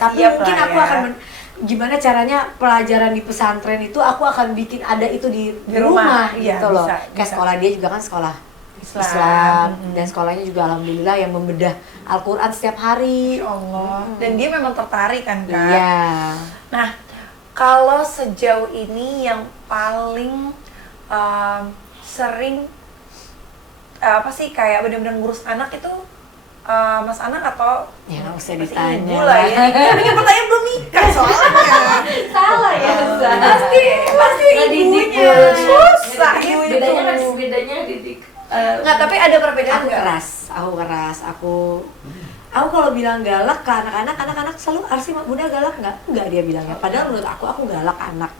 Tapi mungkin aku akan gimana caranya pelajaran di pesantren itu aku akan bikin ada itu di rumah gitu loh. Kayak sekolah dia juga kan sekolah Islam. Dan sekolahnya juga alhamdulillah yang membedah Al-Quran setiap hari. Insya Allah. Dan dia memang tertarik kan Kak? Iya. Nah, kalau sejauh ini yang paling sering apa sih kayak benar-benar ngurus anak itu Mas Anak atau ya nggak usah ditanya ibu lah ya. Ini pertanyaan belum nikah soalnya. Salah ya. Pasti ibunya. Susah ibu itu. Bedanya didik. Nggak, tapi ada perbedaan Aku nggak? keras. Aku kalau bilang galak ke anak-anak selalu Arsi bunda galak nggak dia bilangnya. Padahal menurut aku galak anak.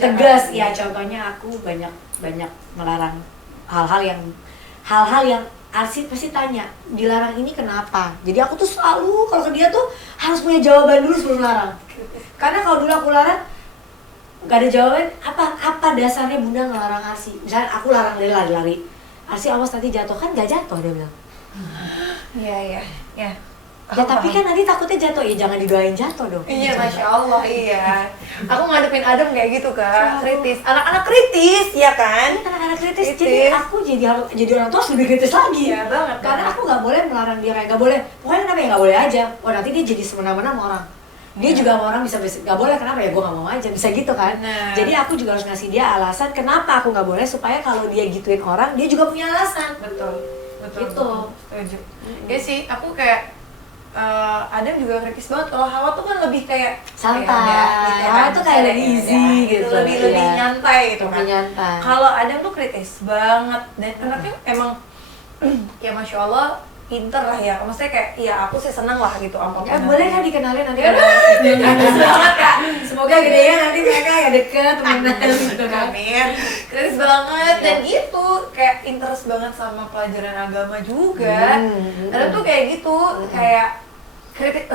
Tegas ya. Contohnya aku banyak melarang hal-hal yang Arsi pasti tanya, dilarang ini kenapa? Jadi aku tuh selalu kalau ke dia tuh harus punya jawaban dulu sebelum larang. Karena kalau dulu aku larang gak ada jawaban, apa dasarnya bunda ngelarang Arsi? Misalnya aku larang dia lari-lari, Arsi awas nanti jatuh, kan gak jatuh dia bilang. Iya. Ya tapi kan nanti takutnya jatuh, ya jangan didoain jatuh dong. Iya, Masya Allah, iya. Aku ngadepin Adam kayak gitu Kak, kritis. Anak-anak kritis, ya kan? Anak-anak kritis, jadi aku jadi orang tua harus lebih kritis lagi. Iya banget. Karena aku nggak boleh melarang dia kayak nggak boleh. Pokoknya kenapa ya nggak boleh aja. Oh nanti dia jadi semena-mena sama orang. Dia juga sama orang bisa nggak boleh, kenapa ya gue nggak mau aja, bisa gitu kan. Jadi aku juga harus ngasih dia alasan kenapa aku nggak boleh, supaya kalau dia gituin orang dia juga punya alasan. Betul. Gitu. Setuju. Ya sih, aku kayak Adam juga kritis banget. Kalau Hawa tuh kan lebih kayak santai. Hawa tuh kayak lebih easy gitu. Lebih nyantai gitu kan. Nyantai. Kalau Adam tuh kritis banget dan anaknya emang ya Masya Allah pinter lah ya. Maksudnya kayak ya aku sih seneng lah gitu apapun. Boleh kan dikenalin nanti. Kritis banget Kak. Semoga gedenya nanti mereka ya deket temenan gitu kan. Amin. Kritis banget dan itu kayak interest banget sama pelajaran agama juga. Ada tuh kayak gitu, kayak kritik,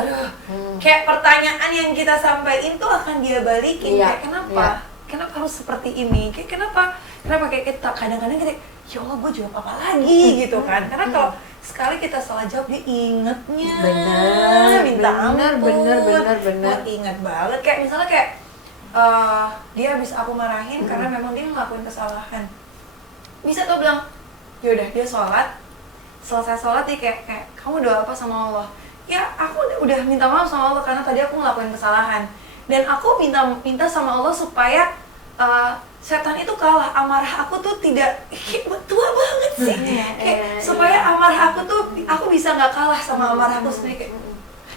kayak pertanyaan yang kita sampaikan tuh akan dia balikin. Kayak kenapa? Kenapa harus seperti ini? Kayak kenapa kayak kita kadang-kadang kita, ya Allah gue jawab apa lagi gitu kan? Karena kalau sekali kita salah jawab dia ingetnya, minta ampun, bener. Ingat banget. Kayak misalnya kayak dia habis aku marahin karena memang dia ngelakuin kesalahan. Bisa tuh bilang, yaudah dia sholat, selesai sholat dia kayak kamu doa apa sama Allah? Ya aku udah minta maaf sama Allah karena tadi aku ngelakuin kesalahan. Dan aku minta sama Allah supaya setan itu kalah, amarah aku tuh tidak tua banget sih. Kayak supaya amarah aku tuh aku bisa nggak kalah sama amarah aku sendiri. Kayak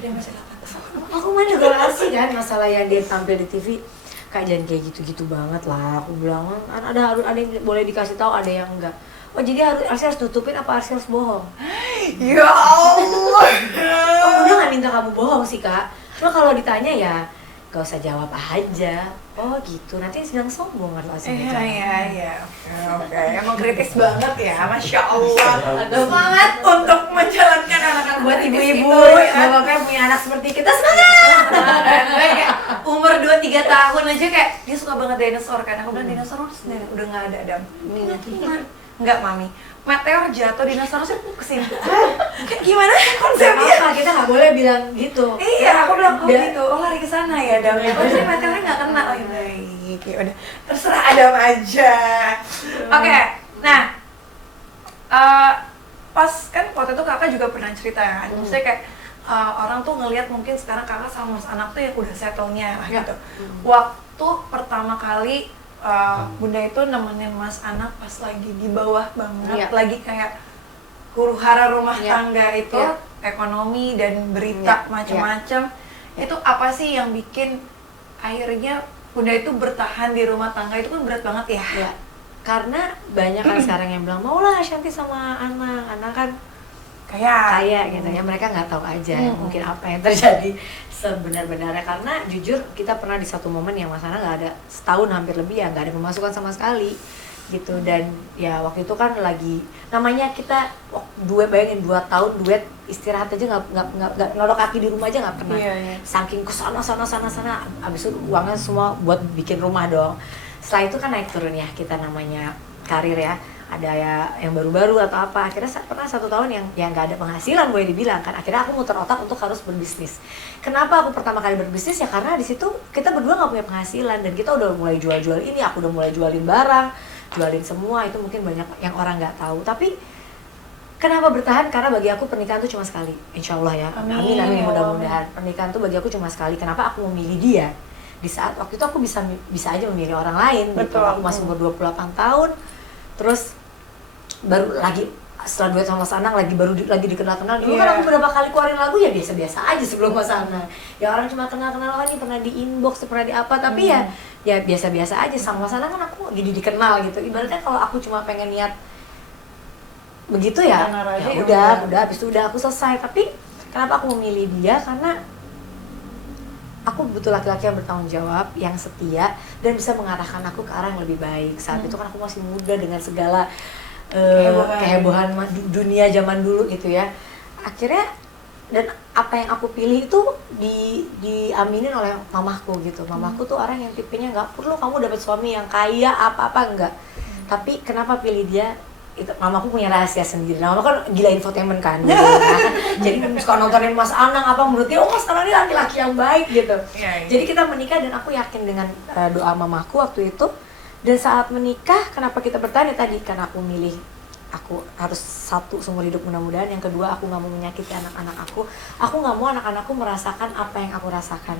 ada masalah apa? Aku mah juga ngasih kan masalah yang dia tampil di TV. Kak jangan kayak gitu-gitu banget lah. Aku bilang ada yang boleh dikasih tahu, ada yang enggak. Oh jadi harus tutupin apa harus bohong? Ya Allah. Oh udah nggak minta kamu bohong sih Kak. Cuma kalau ditanya ya gak usah jawab aja. Oh gitu, nanti sedang sombong kan langsung. Iya. Oke. Emang kritis banget ya, Masya Allah. Semangat untuk menjalankan anak-anak Buat ibu-ibu, bapaknya punya anak seperti kita, semangat! Umur 2-3 tahun aja kayak dia suka banget dinosaur kan. Aku bilang dinosaur udah nggak ada Adam. Enggak mami, meteor jatuh dinosaurusnya kesini. Kayak gimana konsepnya? Apa kita nggak boleh bilang gitu. Iya, aku bilang gitu. Oh lari ke sana ya Adam. Oh jadi meteornya nggak kena. Oh ya baik, ya udah terserah Adam aja. Oke, nah pas kan waktu itu kakak juga pernah cerita kan. Maksudnya kayak orang tuh ngelihat mungkin sekarang kakak sama Mas Anak tuh yang udah settle-nya lah gitu. Waktu pertama kali bunda itu nemenin Mas Anak pas lagi di bawah banget, lagi kayak huru-hara rumah tangga itu, ekonomi dan berita macam-macam. Itu apa sih yang bikin akhirnya bunda itu bertahan di rumah tangga? Itu kan berat banget ya. Karena banyak kan sekarang yang bilang maulah Shanti sama anak kan kaya gitu ya, mereka nggak tahu aja mungkin apa yang terjadi sebenar-benarnya. Karena jujur kita pernah di satu momen yang Mas Ana nggak ada setahun hampir lebih ya, nggak ada pemasukan sama sekali gitu. Dan ya waktu itu kan lagi namanya kita bayangin 2 tahun duet istirahat aja nggak ngelok kaki di rumah aja nggak pernah. Saking kesana abis itu uangnya semua buat bikin rumah dong. Setelah itu kan naik turun ya kita namanya karir ya. ada ya yang baru-baru atau apa. Akhirnya pernah 1 tahun yang nggak ada penghasilan boleh dibilang kan. Akhirnya aku muter otak untuk harus berbisnis. Kenapa aku pertama kali berbisnis ya karena di situ kita berdua nggak punya penghasilan dan kita udah mulai jual-jual ini, aku udah mulai jualin barang, jualin semua, itu mungkin banyak yang orang nggak tahu. Tapi kenapa bertahan? Karena bagi aku pernikahan tuh cuma sekali, insya Allah ya. Amin, amin, mudah-mudahan. Pernikahan tuh bagi aku cuma sekali. Kenapa aku memilih dia? Di saat waktu itu aku bisa aja memilih orang lain. Betul. Gitu. Aku masih umur 28 tahun, terus baru lagi setelah duet sama Mas Anang lagi dikenal-kenal. Dulu kan aku berapa kali keluarin lagu ya biasa-biasa aja sebelum Mas Anang. Ya orang cuma kenal-kenal nih, pernah di inbox, pernah di apa, tapi ya biasa-biasa aja. Sama Mas Anang kan aku jadi dikenal gitu. Ibaratnya kalau aku cuma pengen niat begitu ya udah habis itu udah aku selesai. Tapi kenapa aku memilih dia? Karena aku butuh laki-laki yang bertanggung jawab, yang setia dan bisa mengarahkan aku ke arah yang lebih baik. Saat itu kan aku masih muda dengan segala kehebohan dunia zaman dulu gitu ya. Akhirnya dan apa yang aku pilih itu diaminin oleh mamaku gitu. Mamaku tuh orang yang tipenya nggak perlu kamu dapat suami yang kaya apa-apa enggak. Tapi kenapa pilih dia? Itu mamaku punya rahasia sendiri. Nah, mama kan gila infotainment kan gitu, kan? Jadi suka nontonin Mas Anang apa menurut dia, oh Mas Anang ini laki-laki yang baik gitu. Jadi kita menikah dan aku yakin dengan doa mamaku waktu itu. Dan saat menikah kenapa kita bertanya tadi, karena aku milih aku harus satu seumur hidup mudah-mudahan. Yang kedua aku nggak mau menyakiti anak-anak aku nggak mau anak-anakku merasakan apa yang aku rasakan.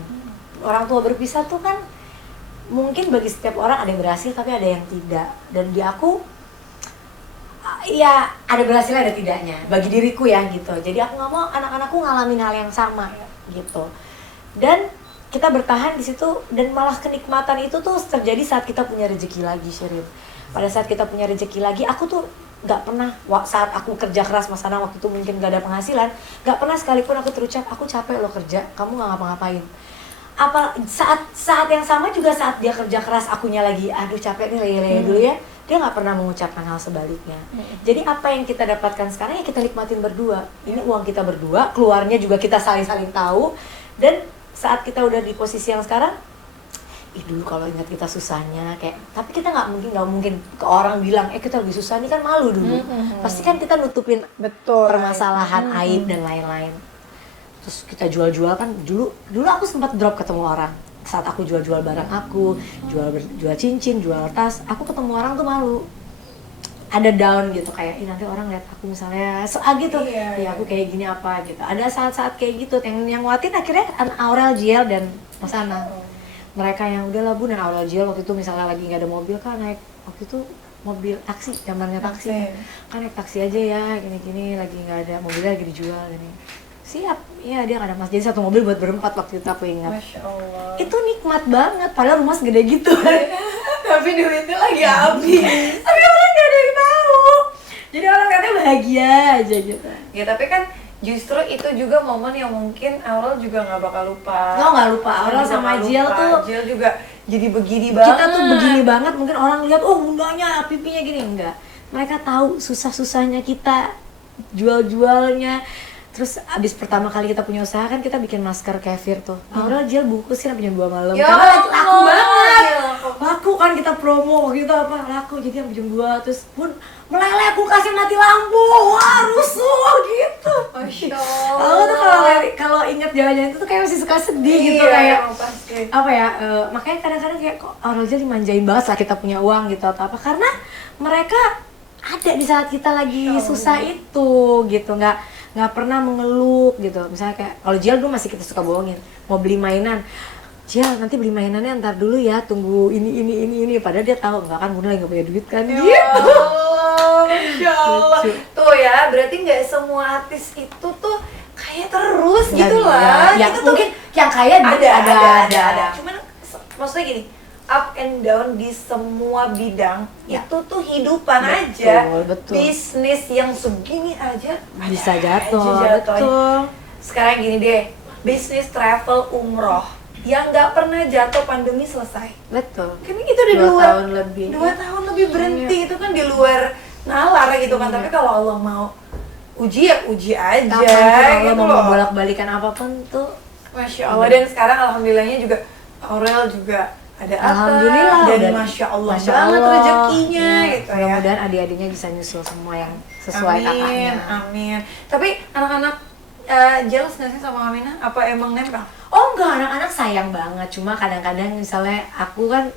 Orang tua berpisah tuh kan mungkin bagi setiap orang ada yang berhasil tapi ada yang tidak. Dan di aku ya ada berhasilnya ada tidaknya bagi diriku ya gitu. Jadi aku nggak mau anak-anakku ngalamin hal yang sama gitu. Dan kita bertahan di situ dan malah kenikmatan itu tuh terjadi saat kita punya rezeki lagi, Sherin. Pada saat kita punya rezeki lagi, aku tuh nggak pernah saat aku kerja keras Mas Anang waktu itu mungkin nggak ada penghasilan, nggak pernah sekalipun aku terucap aku capek loh kerja, kamu nggak ngapa-ngapain. Apa saat yang sama juga saat dia kerja keras akunya lagi aduh capek nih leye-leye dulu ya, dia nggak pernah mengucapkan hal sebaliknya. Jadi apa yang kita dapatkan sekarang ya kita nikmatin berdua. Ini uang kita berdua, keluarnya juga kita saling tahu. Dan saat kita udah di posisi yang sekarang, dulu kalau ingat kita susahnya kayak, tapi kita nggak mungkin ke orang bilang kita lagi susah, ini kan malu dulu. Pasti kan kita nutupin permasalahan, aib dan lain-lain. Terus kita jual-jual kan dulu aku sempat drop ketemu orang. Saat aku jual-jual barang aku, jual cincin, jual tas, aku ketemu orang tuh malu. Ada down gitu kayak nanti orang lihat aku misalnya gitu. Ya aku kayak gini apa gitu. Ada saat-saat kayak gitu yang nguatin akhirnya Aurel, Jiel dan Mas Anang. Mereka yang udahlah Bu, dan Aurel, Jiel waktu itu misalnya lagi nggak ada mobil kan naik waktu itu mobil taksi, zamannya taksi. Kan naik taksi aja ya, gini-gini lagi nggak ada mobilnya lagi dijual gini. Siap, iya dia nggak ada mas, jadi satu mobil buat berempat waktu itu aku ingat. Masya Allah. Itu nikmat banget, padahal rumah segede gitu. Tapi duitnya lagi habis. Tapi orang nggak ada yang tahu. Jadi orang katanya bahagia aja gitu. Ya tapi kan justru itu juga momen yang mungkin Aurel juga nggak bakal lupa. Nggak lupa, Aurel sama Jiel tuh. Jiel juga jadi begini banget. Kita tuh begini banget, mungkin orang lihat oh bundanya, pipinya gini, enggak. Mereka tahu susah-susahnya kita jual-jualnya. Terus abis pertama kali kita punya usaha kan kita bikin masker kefir tuh. Aurel, Jiel bungkus kan jam 2 malam. Karena laku banget. Laku kan kita promo waktu itu apa laku, jadi jam 2 terus pun meleleh kulkasnya mati lampu. Wah, rusuh gitu. Masya Allah. Aku tuh kalau inget jalan-jalan itu tuh kayak masih suka sedih gitu kayak apa ya? Makanya kadang-kadang kayak kok Aurel, Jiel dimanjain banget lah kita punya uang gitu atau apa, karena mereka ada di saat kita lagi susah itu gitu, nggak pernah mengeluh gitu. Misalnya kayak kalau Jiel dulu masih kita suka bohongin mau beli mainan, Jiel nanti beli mainannya ntar dulu ya, tunggu ini padahal dia tahu nggak kan Bunda lagi nggak punya duit kan gitu. Masya Allah. Tuh ya, berarti nggak semua artis itu tuh kaya terus gitu lah. Yang gitu mungkin yang kaya ada. Cuman maksudnya gini, up and down di semua bidang itu tuh hidupan aja. Betul. Bisnis yang segini aja bisa jatuh. Betul. Sekarang gini deh, bisnis travel umroh yang nggak pernah jatuh pandemi selesai. Betul. Kan itu di 2 luar tahun lebih. 2 tahun lebih berhenti itu kan di luar nalar gitu kan. Tapi kalau Allah mau uji ya uji aja. Kapan gitu mau loh. bolak-balikan apapun tuh. Masya Allah. Dan sekarang alhamdulillahnya juga Aurel juga ada apa, Alhamdulillah, dan udah, masya Allah Masya banget Allah. rezekinya gitu ya. Mudah-mudahan adik-adiknya bisa nyusul semua yang sesuai kakaknya. Amin. Tapi anak-anak jealous nggak sih sama Aminah? Apa emang nempel? Oh enggak, anak-anak sayang banget. Cuma kadang-kadang misalnya aku kan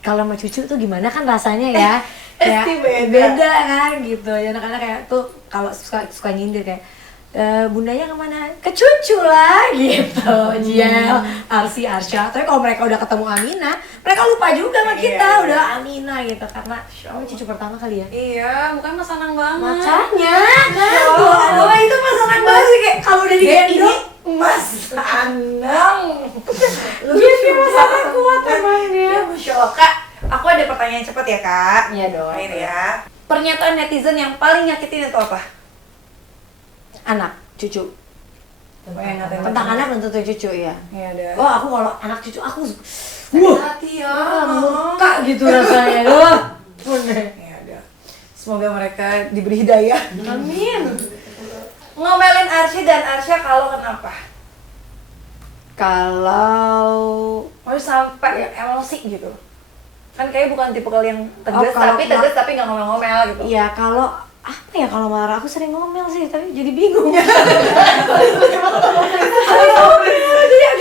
kalau sama cucu tuh gimana kan rasanya ya. Kayak Pasti beda. beda kan gitu. Ya, anak-anak kayak tuh kalau suka nyindir kayak bundanya kemana? Ke cucu lah gitu. Jiel, Arsi, Arsya. Tapi kalau mereka udah ketemu Aminah, mereka lupa juga sama kita. Iya. Udah Aminah gitu. Karena kamu cucu pertama kali ya. Iya, bukan Mas Anang banget. Makanya kan. Oh, Aduh, itu Mas Anang banget sih kayak kalau udah Dek, digendong. ini Mas Anang. Gini Mas Anang kuat emangnya. Ya, Masya Allah. Kak, aku ada pertanyaan cepat ya, Kak. Iya dong. Ini ya. Pernyataan netizen yang paling nyakitin itu apa? Anak, cucu. Coba yang ngatain Tentang anak belum tentu cucu ya. Iya, ada. Oh, aku kalau anak cucu aku Hati ya. muka gitu rasanya. Wah. Ya, ada. Semoga mereka diberi hidayah. Amin. Ngomelin Arsy dan Arsya kalau kenapa? Kalau Harus sampai emosi gitu. Kan kayak bukan tipe kalian tegas, kalau tegas tapi nggak ngomel-ngomel gitu. iya kalau apa ya kalau marah aku sering ngomel sih tapi jadi bingung.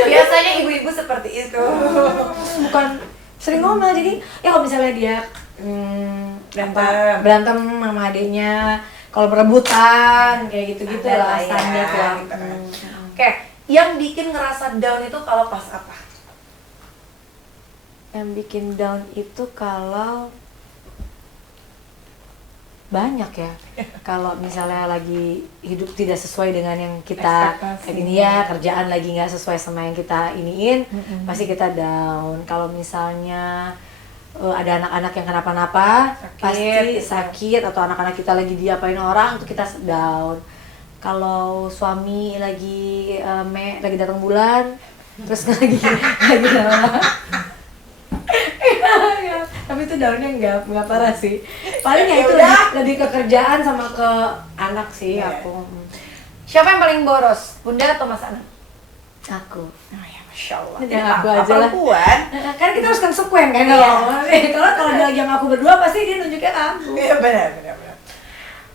Biasanya ibu-ibu seperti itu. Bukan sering ngomel jadi ya kalau misalnya dia berantem sama adiknya kalau perebutan kayak gitu-gitu Ada lah lah ya, standar lah. gitu kan. Oke, yang bikin ngerasa down itu kalau pas apa? Yang bikin down itu kalau banyak ya. Kalau misalnya lagi hidup tidak sesuai dengan yang kita Ekspektasi. kayak gini ya, kerjaan lagi nggak sesuai sama yang kita iniin, pasti kita down. Kalau misalnya ada anak-anak yang kenapa-napa, Sakit, pasti gitu. sakit atau anak-anak kita lagi diapain orang, itu kita down. Kalau suami lagi lagi datang bulan, terus lagi tapi itu daunnya nggak parah sih. Paling ya itu lebih ke kerjaan sama ke anak sih Iya. aku. Siapa yang paling boros? Bunda atau Mas Anang? Aku. Oh ya, Masya Allah. Ini aku aja lah. Perempuan. Kan kita harus konsekuen kan Iya. kalau dia lagi sama aku berdua pasti dia nunjuknya ke aku. Iya, benar.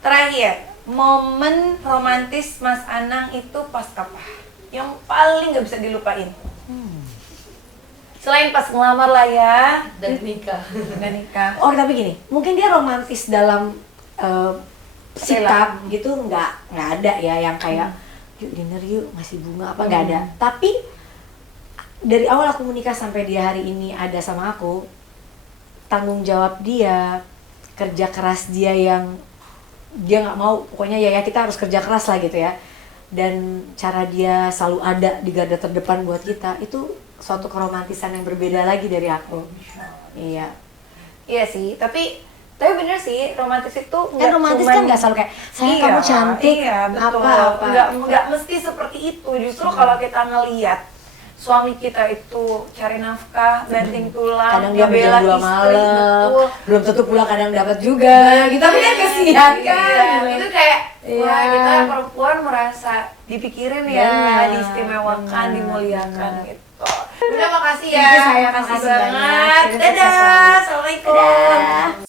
Terakhir, momen romantis Mas Anang itu pas apa? Yang paling nggak bisa dilupain? Selain pas ngelamar lah ya. Dan nikah. Dan nikah. Oh tapi gini, mungkin dia romantis dalam sikap gitu nggak ada ya yang kayak yuk dinner yuk ngasih bunga apa nggak ada. Tapi dari awal aku menikah sampai dia hari ini ada sama aku, tanggung jawab dia, kerja keras dia yang dia nggak mau, pokoknya ya kita harus kerja keras lah gitu ya. Dan cara dia selalu ada di garda terdepan buat kita itu suatu keromantisan yang berbeda lagi dari aku. Iya. Iya sih, tapi bener sih, romantis itu Kan romantis kan nggak selalu kayak sayang kamu cantik, iya, betul. apa. Nggak mesti seperti itu. Justru kalau kita ngelihat suami kita itu cari nafkah, banting tulang, Kadang dia ngebela jam 2 istri, malam, betul. belum tentu pulang kadang dapat juga gitu. Tapi kan kesian kan. Iya, itu kayak wah Iya. kita perempuan merasa dipikirin ya, Benar, diistimewakan, benar, dimuliakan benar. gitu. Udah makasih ya. Thank you, sayang. Makasih banget. banyak. Dadah. Assalamualaikum. Dadah.